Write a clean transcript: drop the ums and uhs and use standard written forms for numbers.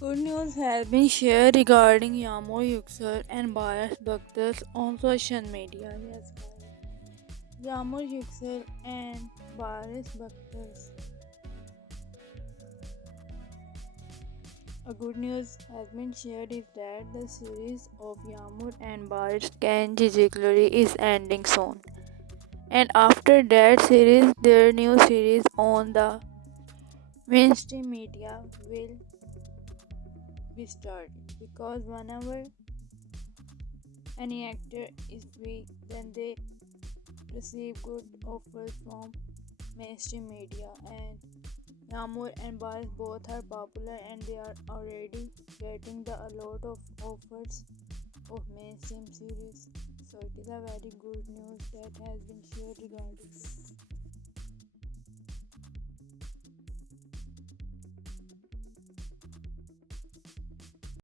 Good news has been shared regarding Yağmur Yüksel and Baris Baktas on social media. Yes, guys. Yağmur Yüksel and Baris Baktas. A good news has been shared is that the series of Yağmur and Baris can Çiçekleri is ending soon. And after that series, their new series on the mainstream media will be started because whenever any actor is weak, then they receive good offers from mainstream media. And Yamur and Baris both are popular and they are already getting a lot of offers of mainstream series. So it is a very good news that has been shared regarding this.